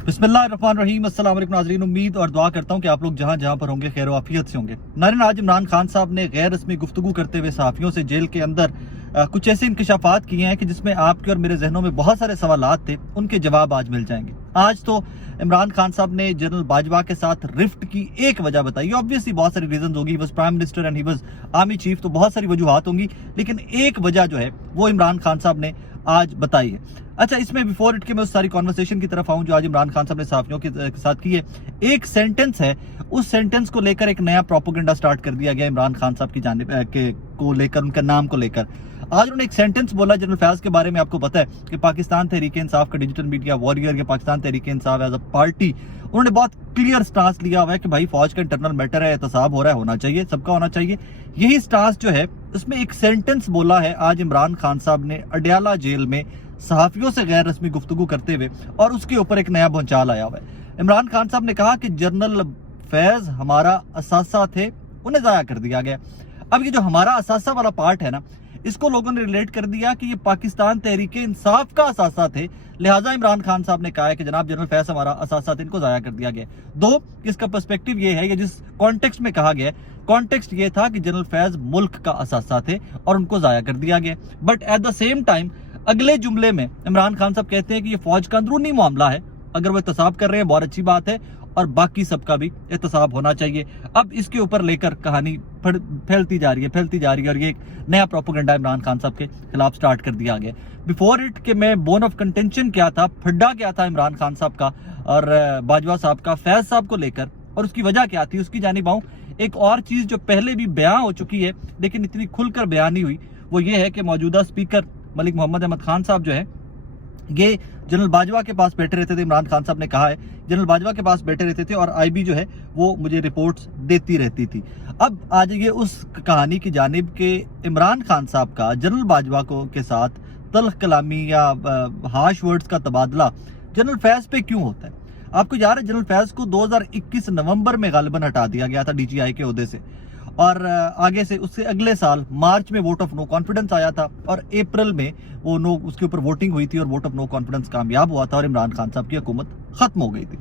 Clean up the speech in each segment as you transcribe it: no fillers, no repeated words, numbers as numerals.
बिस्मिल्लाहिर्रहमानिर्रहीम। अस्सलाम वालेकुम नाज़रीन, उम्मीद और दुआ करता हूँ कि आप लोग जहाँ जहाँ पर होंगे खैर आफियत से होंगे। नाज़रीन, आज इमरान खान साहब ने गैर रस्मी गुफ्तगू करते हुए सहाफ़ियों से जेल के अंदर कुछ ऐसे इंकशाफात किए हैं कि जिसमें आपके और मेरे जहनों में बहुत सारे सवालात थे, उनके जवाब आज मिल जाएंगे। आज तो इमरान खान साहब ने जनरल बाजवा के साथ रिफ्ट की एक वजह बताई। ऑब्वियसली बहुत सारी रीजन होगी, he was prime minister and he was army chief, तो बहुत सारी वजूहात होंगी, लेकिन एक वजह जो है वो इमरान खान साहब ने आज बताई है। अच्छा, इसमें बिफोर इट के मैं उस सारी कॉन्वर्सेशन की तरफ आऊं जो आज इमरान खान साहब ने सहाफियों के साथ की है। एक सेंटेंस है, उस सेंटेंस को लेकर एक नया प्रोपेगेंडा स्टार्ट कर दिया गया इमरान खान साहब की जानिब को लेकर, उनका नाम को लेकर। आज उन्होंने एक सेंटेंस बोला जनरल फैज के बारे में। आपको पता है कि पाकिस्तान तहरीक इंसाफ का डिजिटल मीडिया वॉरियर या Pakistan Tehreek Insaf as a party, उन्होंने बहुत क्लियर स्टांस लिया हुआ है कि भाई फौज का इंटरनल मैटर है, एहतसाब हो रहा है, होना चाहिए, सबका होना चाहिए। यही स्टांस जो है उसमें एक सेंटेंस बोला है आज इमरान खान साहब ने अडयाला जेल में सहाफियों से गैर रस्मी गुफ्तगू करते हुए, और उसके ऊपर एक नया भूचाल आया हुआ है। इमरान खान साहब ने कहा कि जनरल फैज हमारा असासा थे, उन्हें जाया कर दिया गया। अब ये जो हमारा असासा वाला पार्ट है ना, इसको लोगों ने रिलेट कर दिया कि ये पाकिस्तान तहरीक इंसाफ का असासा थे, लिहाजा इमरान खान साहब ने कहा है कि जनाब जनरल फैज हमारा असासा थे, इनको जाया कर दिया गया। दो, इसका पर्सपेक्टिव ये है, ये जिस कॉन्टेक्स्ट में कहा गया, कॉन्टेक्स्ट ये था कि जनरल फैज मुल्क का असासा थे और उनको जाया कर दिया गया। But at the same time अगले जुमले में इमरान खान साहब कहते हैं कि ये फौज का अंदरूनी मामला है, अगर वो एहतसाब कर रहे हैं बहुत अच्छी बात है, और बाकी सबका भी एहतसाब होना चाहिए। अब इसके ऊपर लेकर कहानी फैलती जा रही है और ये एक नया प्रोपेगेंडा इमरान खान साहब के खिलाफ स्टार्ट कर दिया गया। बिफोर इट के मैं बोन ऑफ कंटेंशन क्या था, फड्डा क्या था इमरान खान साहब का और बाजवा साहब का फैज साहब को लेकर, और उसकी वजह क्या थी, उसकी जानिब आऊं। एक और चीज जो पहले भी बयां हो चुकी है लेकिन इतनी खुलकर बयान नहीं हुई, वो ये है कि मौजूदा स्पीकर मलिक मोहम्मद अहमद खान साहब जो है, ये जनरल बाजवा के पास बैठे रहते थे। इमरान खान साहब ने कहा है जनरल बाजवा के पास बैठे रहते थे और आईबी जो है वो मुझे रिपोर्ट्स देती रहती थी। अब आ जाइए उस कहानी की जानिब के इमरान खान साहब का जनरल बाजवा को के साथ तल्ख कलामी या हाश वर्ड्स का तबादला जनरल फैज पे क्यों होता है। आपको याद है जनरल फैज को 2021 नवंबर में गालिबन हटा दिया गया था डीजीआई के ओहदे से, और आगे से उससे अगले साल मार्च में वोट ऑफ नो कॉन्फिडेंस आया था और अप्रैल में वो नो उसके ऊपर वोटिंग हुई थी और वोट ऑफ नो कॉन्फिडेंस कामयाब हुआ था और इमरान खान साहब की हुकूमत खत्म हो गई थी।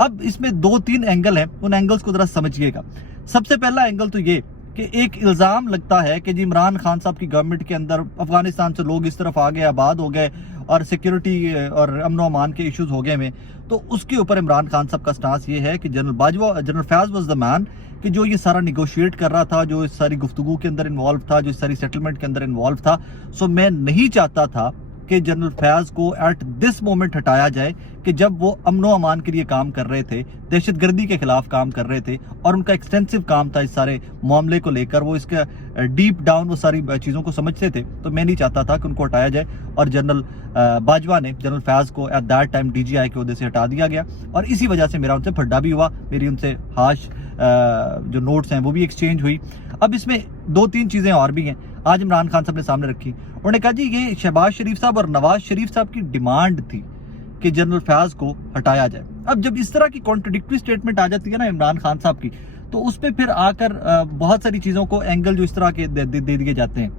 अब इसमें 2-3 एंगल हैं, उन एंगल्स को जरा समझिएगा। सबसे पहला एंगल तो ये कि एक इल्जाम लगता है कि जी इमरान खान साहब की गवर्नमेंट के अंदर अफगानिस्तान से लोग इस तरफ आ गए, आबाद हो गए और सिक्योरिटी और अमन अमान के इश्यूज हो गए में, तो उसके ऊपर इमरान खान साहब का स्टांस ये है कि general Faiz was the man कि जो ये सारा निगोशिएट कर रहा था, जो इस सारी गुफ्तगू के अंदर इन्वॉल्व था, जो इस सारी सेटलमेंट के अंदर इन्वॉल्व था। सो मैं नहीं चाहता था कि जनरल फैज को एट दिस मोमेंट हटाया जाए कि जब वो अमनो अमान के लिए काम कर रहे थे, दहशतगर्दी के खिलाफ काम कर रहे थे और उनका एक्सटेंसिव काम था इस सारे मामले को लेकर, वो इसके डीप डाउन वो सारी चीज़ों को समझते थे। तो मैं नहीं चाहता था कि उनको हटाया जाए और जनरल बाजवा ने जनरल फैज को एट दैट टाइम डीजीआई के ओहदे से हटा दिया गया और इसी वजह से मेरा उनसे फड्डा भी हुआ, मेरी उनसे हाश जो नोट्स हैं वो भी एक्सचेंज हुई। अब इसमें 2-3 चीज़ें और भी हैं आज इमरान खान साहब ने सामने रखी। उन्होंने कहा जी ये शहबाज शरीफ साहब और नवाज शरीफ साहब की डिमांड थी कि जनरल फैज को हटाया जाए। अब जब इस तरह की कॉन्ट्रडिक्टरी स्टेटमेंट आ जाती है ना इमरान खान साहब की, तो उस पर फिर आकर बहुत सारी चीज़ों को एंगल जो इस तरह के दे दिए जाते हैं।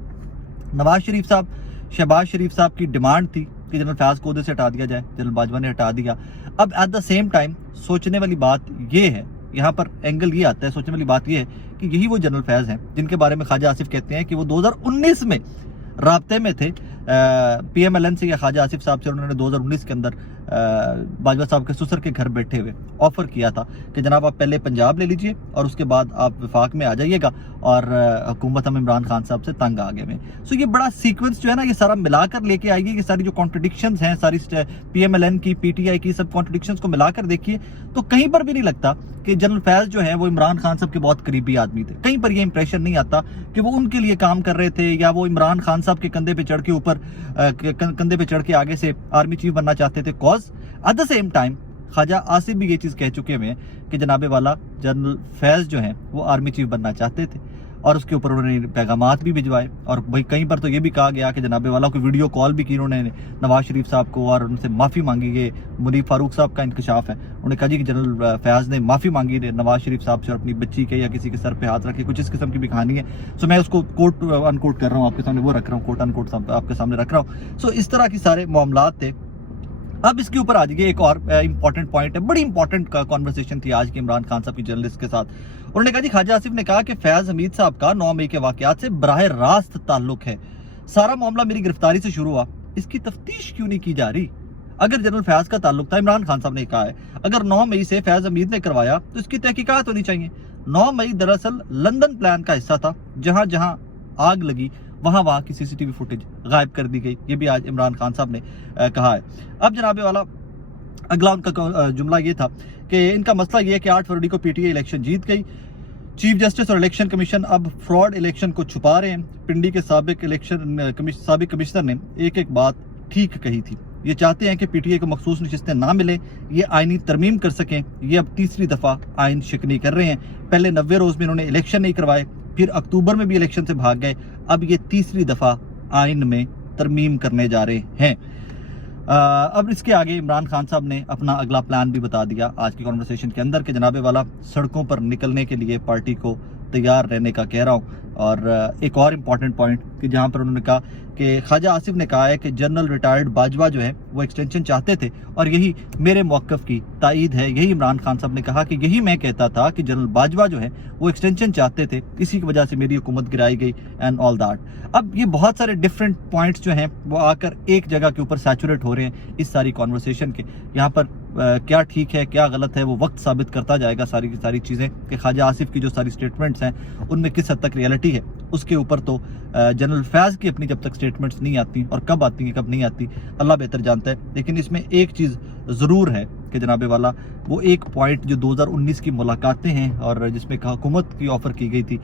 नवाज शरीफ साहब, शहबाज शरीफ साहब की डिमांड थी कि जनरल फैज को उधर से हटा दिया जाए, जनरल बाजवा ने हटा दिया। अब एट द सेम टाइम सोचने वाली बात ये है, यहाँ पर एंगल ये आता है, सोचने वाली बात ये है कि यही वो जनरल फैज हैं जिनके बारे में ख्वाजा आसिफ कहते हैं कि वो 2019 में राब्ते में थे PMLN से या ख्वाजा आसिफ साहब से। उन्होंने 2019 के अंदर बाजवा साहब के ससुर के घर बैठे हुए ऑफर किया था कि जनाब आप पहले पंजाब ले लीजिए और उसके बाद आप वफाक में आ जाइएगा और हुकूमत हम इमरान खान साहब से तंग आ गए में। सो ये बड़ा सीक्वेंस जो है ना, ये सारा मिलाकर लेके आइए, ये सारी जो कॉन्ट्रडिक्शंस हैं, सारी PMLN की, PTI की, सब कॉन्ट्रडिक्शंस को मिलाकर देखिए तो कहीं पर भी नहीं लगता कि जनरल फैज जो है वो इमरान खान साहब के बहुत करीबी आदमी थे। कहीं पर ये इंप्रेशन नहीं आता कि वो उनके लिए काम कर रहे थे या वो इमरान खान साहब के कंधे पे चढ़ के ऊपर कंधे पे चढ़ के आगे से आर्मी चीफ बनना चाहते थे। Cause at the same time Khawaja Asif भी ये चीज़ कह चुके हुए हैं कि जनाबे वाला जनरल फैज जो हैं वो आर्मी चीफ बनना चाहते थे और उसके ऊपर उन्होंने पैगामात भी भिजवाए। और भाई कहीं पर तो ये भी कहा गया कि जनाबे वाला को वीडियो कॉल भी की उन्होंने नवाज शरीफ साहब को और उनसे माफ़ी मांगी। ये मुनीफ फारूक साहब का इंकशाफ है, उन्होंने कहा जी कि जनरल फैज ने माफ़ी मांगी नवाज शरीफ साहब से और अपनी बच्ची के या किसी के सर पे हाथ रखे, कुछ इस किस्म की भी कहानी है। सो मैं उसको कोट अनकोट कर रहा हूँ आपके सामने, वो रख रहा हूँ, कोट अनकोट आपके सामने रख रहा हूँ। सो इस तरह की सारे मामलात थे। अब इसके ऊपर आ जाइए, एक और इंपॉर्टेंट पॉइंट है, बड़ी इंपॉर्टेंट कॉन्वर्सेशन थी आज की इमरान खान साहब की जर्नलिस्ट के साथ। उन्होंने कहा जी, ख्वाजा आसिफ ने कहा कि फैज हमीद साहब का 9 मई के वाकयात से बराह रास्त ताल्लुक है, सारा मामला मेरी गिरफ्तारी से शुरू हुआ, इसकी तफ्तीश क्यों नहीं की जा रही? अगर जनरल फैज का ताल्लुक था, इमरान खान साहब ने कहा है, अगर 9 मई से फैज हमीद ने करवाया तो इसकी तहकीकात होनी चाहिए। 9 मई दरअसल लंदन प्लान का हिस्सा था, जहां जहां आग लगी वहां वहां की सीसीटीवी फुटेज गायब कर दी गई। ये भी आज इमरान खान साहब ने कहा है। अब जनाबे वाला अगला उनका जुमला ये था कि इनका मसला ये है कि 8 फरवरी को पीटीआई इलेक्शन जीत गई, चीफ जस्टिस और इलेक्शन कमीशन अब फ्रॉड इलेक्शन को छुपा रहे हैं। पिंडी के साबिक कमिश्नर ने एक एक बात ठीक कही थी, ये चाहते हैं कि पीटीआई को मखसूस नशिस्तें ना मिले, ये आईनी तरमीम कर सकें। ये अब तीसरी दफा आइन शिकनी कर रहे हैं। पहले 90 रोज में इन्होंने इलेक्शन नहीं करवाए, फिर अक्टूबर में भी इलेक्शन से भाग गए, अब ये तीसरी दफा आइन में तरमीम करने जा रहे हैं। अब इसके आगे इमरान खान साहब ने अपना अगला प्लान भी बता दिया आज की कॉन्वर्सेशन के अंदर कि जनाबे वाला सड़कों पर निकलने के लिए पार्टी को तैयार रहने का कह रहा हूँ। और एक और इम्पॉर्टेंट पॉइंट कि जहाँ पर उन्होंने कहा कि ख्वाजा आसिफ ने कहा है कि जनरल रिटायर्ड बाजवा जो है वो एक्सटेंशन चाहते थे और यही मेरे मौक़िफ़ की तायीद है। यही इमरान खान साहब ने कहा कि यही मैं कहता था कि जनरल बाजवा जो है वो एक्सटेंशन चाहते थे, इसी की वजह से मेरी हुकूमत गिराई गई एंड ऑल दैट। अब ये बहुत सारे डिफरेंट पॉइंट्स जो हैं वो आकर एक जगह के ऊपर सैचुरेट हो रहे हैं इस सारी कॉन्वर्सेशन के। यहाँ पर क्या ठीक है क्या गलत है वो वक्त साबित करता जाएगा सारी की सारी चीज़ें, कि ख्वाजा आसिफ की जो सारी स्टेटमेंट्स हैं उनमें किस हद तक रियलिटी है। उसके ऊपर तो जनरल फैज़ की अपनी जब तक स्टेटमेंट्स नहीं आती, और कब आती हैं कब नहीं आती अल्लाह बेहतर जानता है। लेकिन इसमें एक चीज़ ज़रूर है कि जनाबे वाला वो एक पॉइंट जो 2019 की मुलाकातें हैं और जिसमें हुकूमत की ऑफ़र की गई थी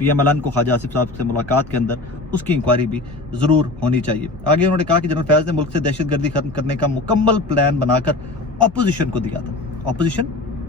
PMLN को ख्वाजा आसिफ साहब से मुलाकात के अंदर, उसकी इंक्वायरी भी ज़रूर होनी चाहिए। आगे उन्होंने कहा कि जनरल फैज़ ने मुल्क से दहशतगर्दी खत्म करने का मुकम्मल प्लान बनाकर अपोजिशन को दिया था। अपोजिशन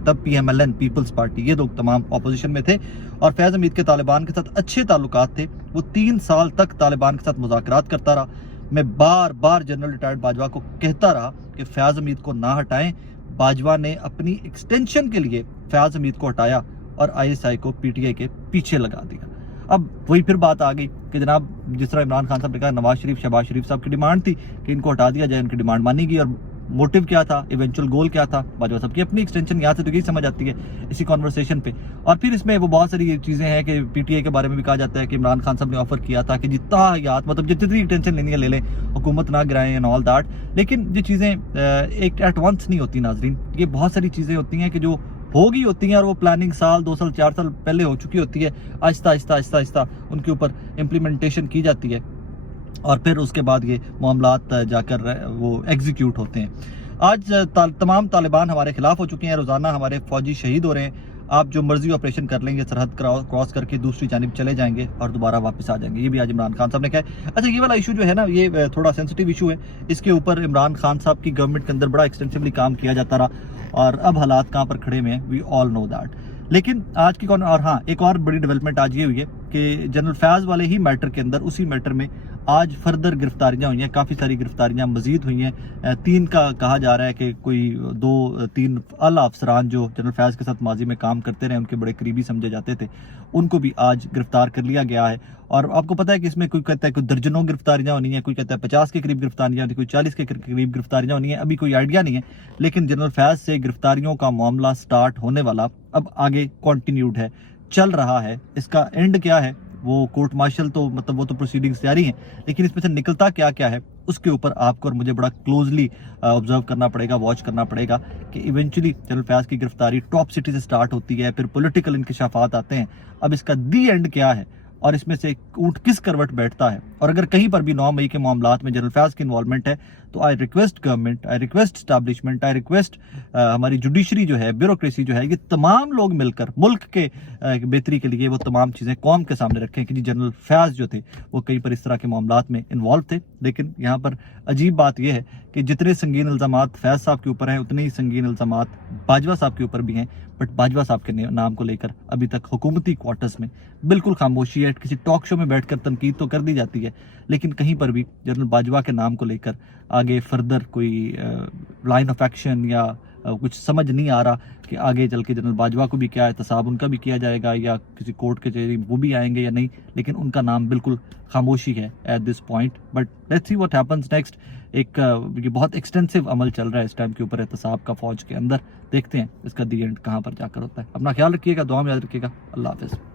तब PMLN पीपल्स पार्टी, ये लोग तमाम अपोजिशन में थे और फैज़ हमीद के तालिबान के साथ अच्छे ताल्लुकात थे। वो 3 साल तक तालिबान के साथ मुज़ाकरात करता रहा। मैं बार बार जनरल रिटायर्ड बाजवा को कहता रहा कि फैज़ हमीद को ना हटाएं। बाजवा ने अपनी एक्सटेंशन के लिए फैज़ हमीद को हटाया और ISI को PTI के पीछे लगा दिया। अब वही फिर बात आ गई कि जनाब जिस तरह इमरान खान साहब ने कहा नवाज शरीफ शहबाज शरीफ साहब की डिमांड थी कि इनको हटा दिया जाए, उनकी डिमांड मानी गई। और मोटिव क्या था, इवेंचुअल गोल क्या था, बाजवा साहब की अपनी एक्सटेंशन। यहाँ से तो यही समझ आती है इसी कॉन्वर्सेशन पे। और फिर इसमें वो बहुत सारी चीज़ें हैं कि PTI के बारे में भी कहा जाता है कि इमरान खान साहब ने ऑफर किया था कि जितना याद मतलब जितनी एक्सटेंशन लेनी है ले लें, हुकूमत ना गिराएं एंड ऑल दैट। लेकिन ये चीज़ें एक एट वंस नहीं होती नाजरीन, ये बहुत सारी चीज़ें होती हैं कि जो होगी होती हैं और वो प्लानिंग साल 2 साल 4 साल पहले हो चुकी होती है। आहिस्ता आहिस्ता आहिस्ता आहिस्ता उनके ऊपर इम्प्लीमेंटेशन की जाती है और फिर उसके बाद ये मामलात जाकर वो एग्जीक्यूट होते हैं। आज तमाम तालिबान हमारे खिलाफ हो चुके हैं, रोज़ाना हमारे फौजी शहीद हो रहे हैं। आप जो मर्जी ऑपरेशन कर लेंगे, सरहद क्रॉस करके दूसरी जानिब चले जाएंगे और दोबारा वापस आ जाएंगे। ये भी आज इमरान खान साहब ने कहा। अच्छा, ये वाला इशू जो है ना, ये थोड़ा सेंसिटिव इशू है। इसके ऊपर इमरान खान साहब की गवर्नमेंट के अंदर बड़ा एक्सटेंसिवली काम किया जाता रहा और अब हालात कहाँ पर खड़े हुए हैं वी ऑल नो दैट। लेकिन आज की और हाँ, एक और बड़ी डेवलपमेंट आज ये हुई है कि जनरल फैज़ वाले ही मैटर के अंदर, उसी मैटर में आज फर्दर गिरफ्तारियां हुई हैं, काफ़ी सारी गिरफ्तारियां मजीद हुई हैं। 3 का कहा जा रहा है कि कोई 2-3 आला अफसरान जो जनरल फैज़ के साथ माजी में काम करते रहे, उनके बड़े करीबी समझे जाते थे, उनको भी आज गिरफ्तार कर लिया गया है। और आपको पता है कि इसमें कोई कहता है कोई दर्जनों गिरफ्तारियां होनी है, कोई कहता है 50 के करीब गिरफ्तारियां होनी, कोई 40 के करीब गिरफ्तारियां होनी है, अभी कोई आइडिया नहीं है। लेकिन जनरल फैज़ से गिरफ्तारियों का मामला स्टार्ट होने वाला अब आगे कॉन्टिन्यूड है, चल रहा है। इसका एंड क्या है, वो कोर्ट मार्शल तो मतलब वो तो प्रोसीडिंग्स जारी हैं, लेकिन इसमें से निकलता क्या क्या है उसके ऊपर आपको और मुझे बड़ा क्लोजली ऑब्जर्व करना पड़ेगा, वॉच करना पड़ेगा कि इवेंचुअली जनरल फैज़ की गिरफ्तारी टॉप सिटी से स्टार्ट होती है, फिर पॉलिटिकल इंकशाफात आते हैं। अब इसका दी एंड क्या है और इसमें से ऊँट किस करवट बैठता है। और अगर कहीं पर भी 9 मई के मामलात में जनरल फैज़ की इन्वॉल्वमेंट है तो I request government, I request establishment, I request हमारी जुडिशरी जो है, ब्यूरोक्रेसी जो है, ये तमाम लोग मिलकर मुल्क के बेहतरी के लिए वो तमाम चीज़ें कौम के सामने रखें कि जी जनरल फैज़ जो थे वो कई पर इस तरह के मामलात में इन्वॉल्व थे। लेकिन यहाँ पर अजीब बात यह है कि जितने संगीन इल्ज़ामात फैज़ साहब के ऊपर हैं उतने ही संगीन इल्ज़ामात बाजवा साहब के ऊपर भी हैं। बट बाजवा साहब के नाम को लेकर अभी तक हुकूमती क्वार्टर्स में बिल्कुल खामोशी है। किसी टॉक शो में बैठकर तनकीद तो कर दी जाती है, लेकिन कहीं पर भी जनरल बाजवा के नाम को लेकर आगे फर्दर कोई लाइन ऑफ एक्शन या कुछ समझ नहीं आ रहा कि आगे चल के जनरल बाजवा को भी क्या एहतसाब उनका भी किया जाएगा या किसी कोर्ट कचहरी वो भी आएंगे या नहीं, लेकिन उनका नाम बिल्कुल खामोशी है at this point. But let's see what happens next. एक ये बहुत एक्सटेंसिव अमल चल रहा है इस टाइम के ऊपर एहतसाब का फौज के अंदर। देखते हैं इसका दी एंड कहाँ पर जाकर होता है। अपना ख्याल रखिएगा, दुआ में याद रखिएगा। अल्लाह हाफिज़।